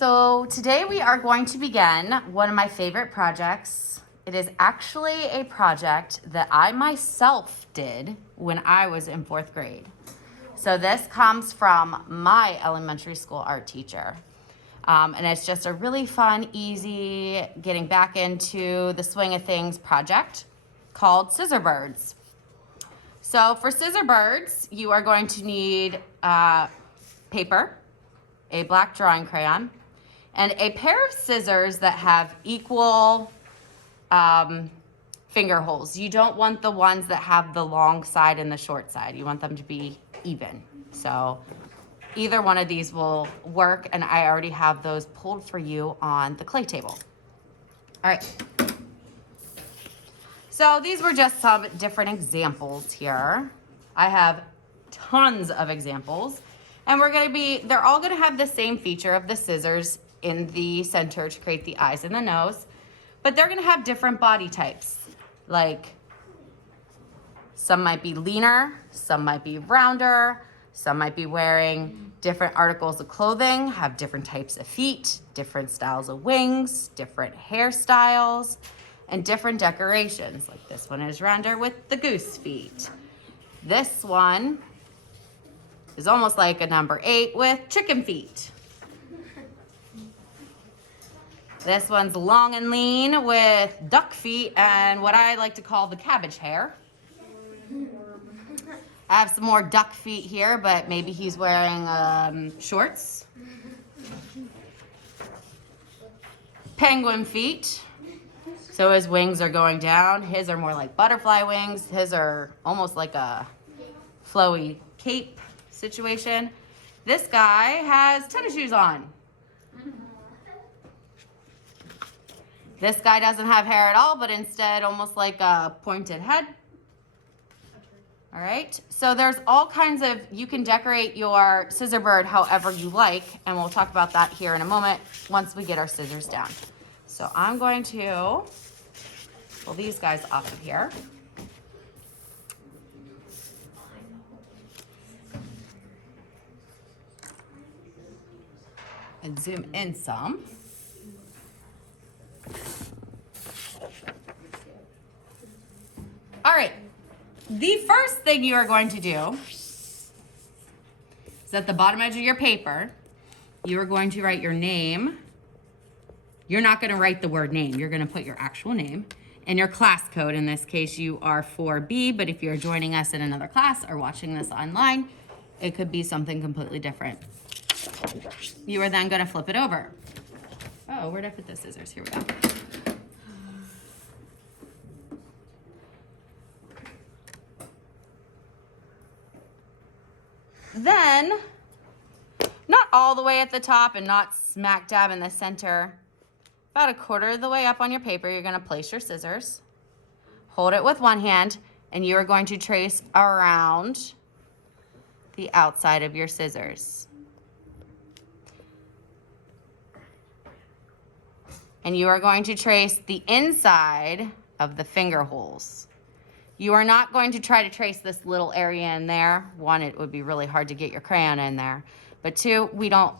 So today we are going to begin one of my favorite projects. It is actually a project that I myself did when I was in 4th grade. So this comes from my elementary school art teacher. And it's just a really fun, easy, getting back into the swing of things project called Scissor Birds. So for Scissor Birds, you are going to need paper, a black drawing crayon, and a pair of scissors that have equal finger holes. You don't want the ones that have the long side and the short side. You want them to be even. So either one of these will work, and I already have those pulled for you on the clay table. All right. So these were just some different examples here. I have tons of examples, and they're all gonna have the same feature of the scissors in the center to create the eyes and the nose, but they're gonna have different body types. Like some might be leaner, some might be rounder, some might be wearing different articles of clothing, have different types of feet, different styles of wings, different hairstyles, and different decorations. Like this one is rounder with the goose feet. This one is almost like a number 8 with chicken feet. This one's long and lean with duck feet and what I like to call the cabbage hair. I have some more duck feet here, but maybe he's wearing shorts. Penguin feet. So his wings are going down. His are more like butterfly wings. His are almost like a flowy cape situation. This guy has tennis shoes on. This guy doesn't have hair at all, but instead almost like a pointed head. All right, so there's all kinds of, you can decorate your scissor bird however you like, and we'll talk about that here in a moment once we get our scissors down. So I'm going to pull these guys off of here. And zoom in some. All right, the first thing you are going to do is at the bottom edge of your paper, you are going to write your name. You're not going to write the word name. You're going to put your actual name and your class code. In this case, you are 4B, but if you're joining us in another class or watching this online, it could be something completely different. You are then going to flip it over. Oh, where'd I put the scissors? Here we go. Then, not all the way at the top and not smack dab in the center, about 1/4 of the way up on your paper, you're gonna place your scissors, hold it with one hand, and you are going to trace around the outside of your scissors. And you are going to trace the inside of the finger holes. You are not going to try to trace this little area in there. 1, it would be really hard to get your crayon in there. But 2, we don't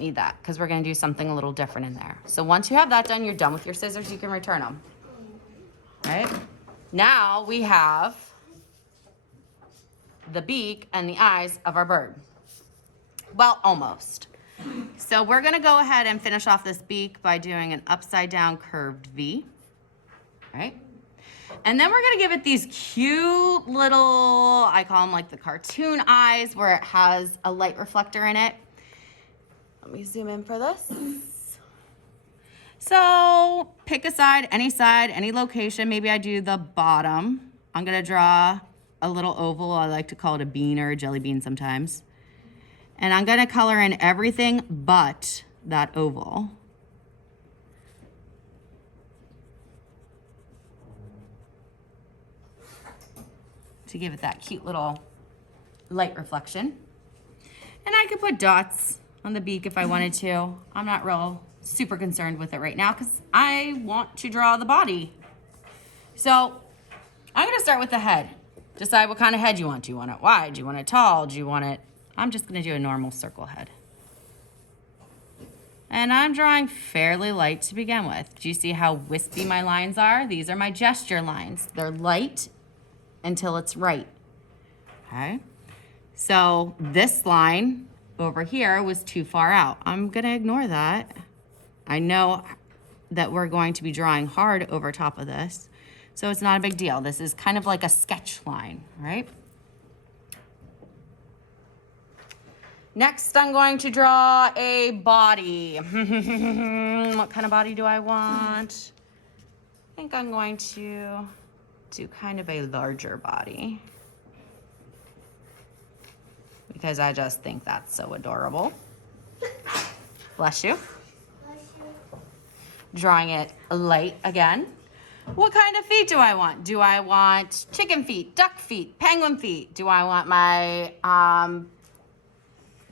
need that because we're gonna do something a little different in there. So once you have that done, you're done with your scissors, you can return them. All right? Now we have the beak and the eyes of our bird. Well, almost. So we're gonna go ahead and finish off this beak by doing an upside down curved V, all right? And then we're gonna give it these cute little, I call them like the cartoon eyes where it has a light reflector in it. Let me zoom in for this. So pick a side, any location. Maybe I do the bottom. I'm gonna draw a little oval. I like to call it a bean or a jelly bean sometimes. And I'm gonna color in everything but that oval. To give it that cute little light reflection. And I could put dots on the beak if I wanted to. I'm not super concerned with it right now because I want to draw the body. So I'm gonna start with the head. Decide what kind of head you want. Do you want it wide? Do you want it tall? Do you want it, I'm just gonna do a normal circle head. And I'm drawing fairly light to begin with. Do you see how wispy my lines are? These are my gesture lines. They're light until it's right. Okay? So this line over here was too far out. I'm gonna ignore that. I know that we're going to be drawing hard over top of this, so it's not a big deal. This is kind of like a sketch line, right? Next, I'm going to draw a body. What kind of body do I want? I think I'm going to do kind of a larger body because I just think that's so adorable. Bless you. Drawing it light again. What kind of feet do I want? Do I want chicken feet, duck feet, penguin feet? Do I want my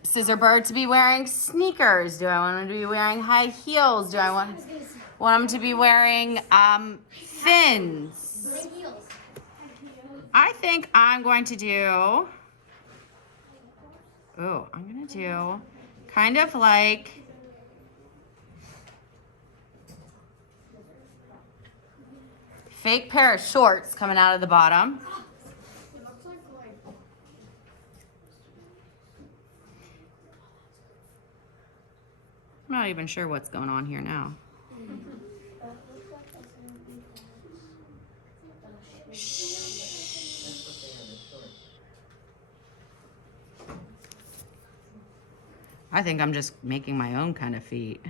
scissor bird to be wearing sneakers? Do I want him to be wearing high heels? Do I want him to be wearing fins? I think I'm going to do, kind of like fake pair of shorts coming out of the bottom. I'm not even sure what's going on here now. I think I'm just making my own kind of feet.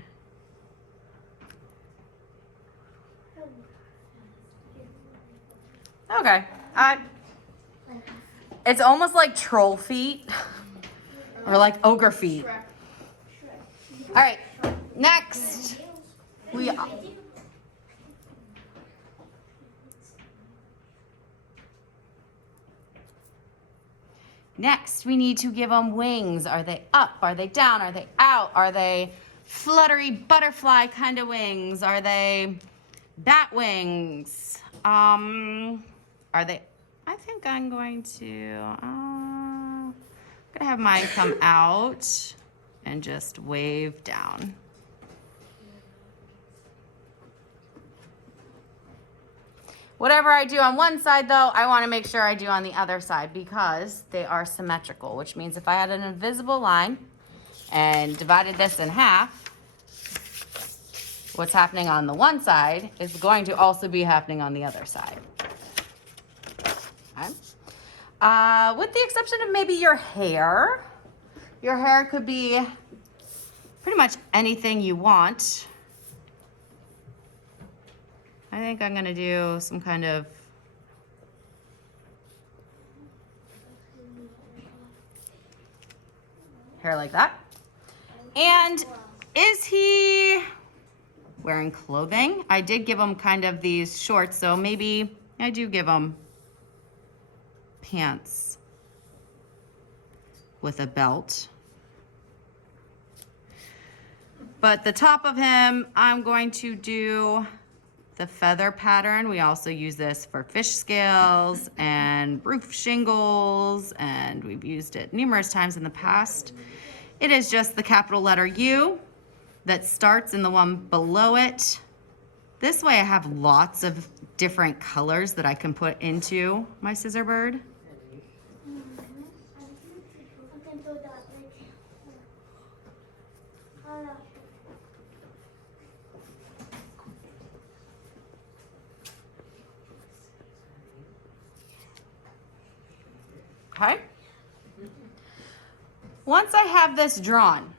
Okay. It's almost like troll feet or like ogre feet. All right, next we need to give them wings. Are they up? Are they down? Are they out? Are they fluttery butterfly kind of wings? Are they bat wings? Are they, I think I'm going to, have mine come out and just wave down. Whatever I do on one side though, I want to make sure I do on the other side because they are symmetrical, which means if I had an invisible line and divided this in half, what's happening on the one side is going to also be happening on the other side. Okay. With the exception of maybe your hair. Your hair could be pretty much anything you want. I think I'm gonna do some kind of hair like that. And is he wearing clothing? I did give him kind of these shorts, so maybe I do give him pants with a belt. But the top of him, I'm going to do the feather pattern. We also use this for fish scales and roof shingles, and we've used it numerous times in the past. It is just the capital letter U that starts in the one below it. This way I have lots of different colors that I can put into my scissor bird. Okay. Once I have this drawn,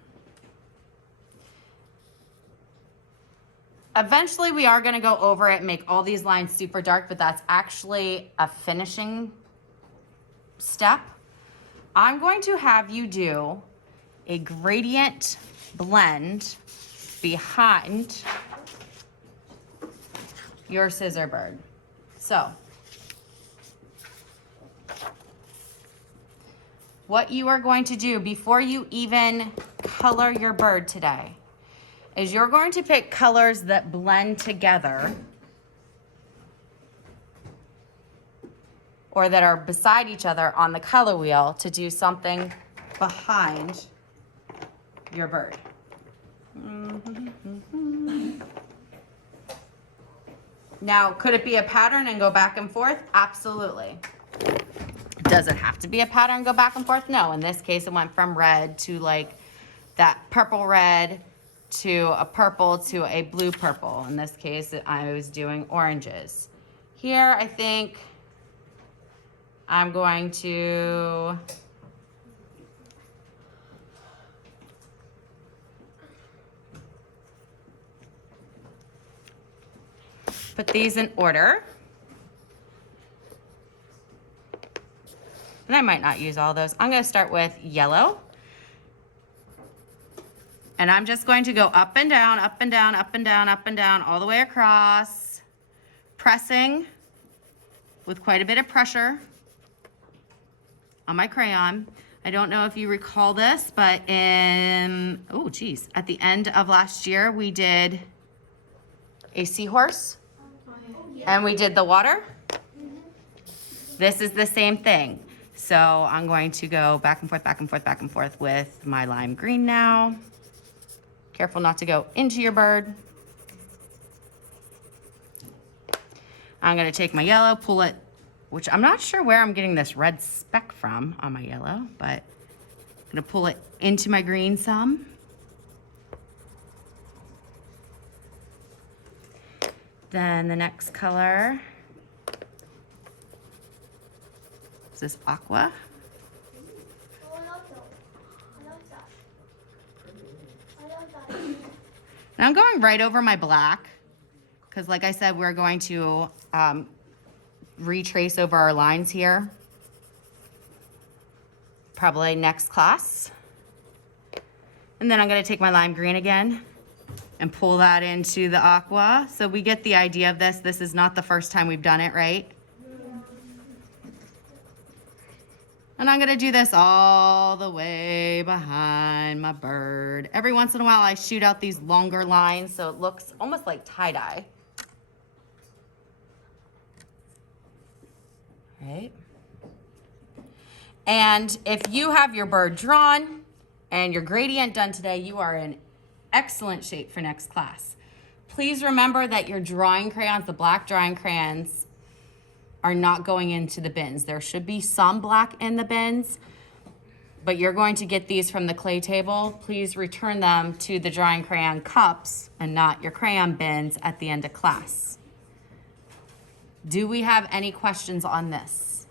eventually we are going to go over it and make all these lines super dark, but that's actually a finishing step. I'm going to have you do a gradient blend behind your scissor bird. So what you are going to do before you even color your bird today is you're going to pick colors that blend together or that are beside each other on the color wheel to do something behind your bird. Now, could it be a pattern and go back and forth? Absolutely. Does it have to be a pattern, go back and forth? No. In this case, it went from red to like that purple red to a purple to a blue purple. In this case, I was doing oranges. Here, I think I'm going to put these in order. And I might not use all those. I'm going to start with yellow. And I'm just going to go up and down, up and down, up and down, up and down, all the way across, pressing with quite a bit of pressure on my crayon. I don't know if you recall this, but at the end of last year, we did a seahorse and we did the water. This is the same thing. So I'm going to go back and forth, back and forth, back and forth with my lime green now. Careful not to go into your bird. I'm gonna take my yellow, pull it, which I'm not sure where I'm getting this red speck from on my yellow, but I'm gonna pull it into my green some. Then the next color is this aqua. And I'm going right over my black because like I said, we're going to retrace over our lines here. Probably next class. And then I'm gonna take my lime green again and pull that into the aqua. So we get the idea of this. This is not the first time we've done it, right? And I'm gonna do this all the way behind my bird. Every once in a while I shoot out these longer lines so it looks almost like tie-dye. Right? And if you have your bird drawn and your gradient done today, you are in excellent shape for next class. Please remember that your drawing crayons, the black drawing crayons, are not going into the bins. There should be some black in the bins, but you're going to get these from the clay table. Please return them to the drawing crayon cups and not your crayon bins at the end of class. Do we have any questions on this?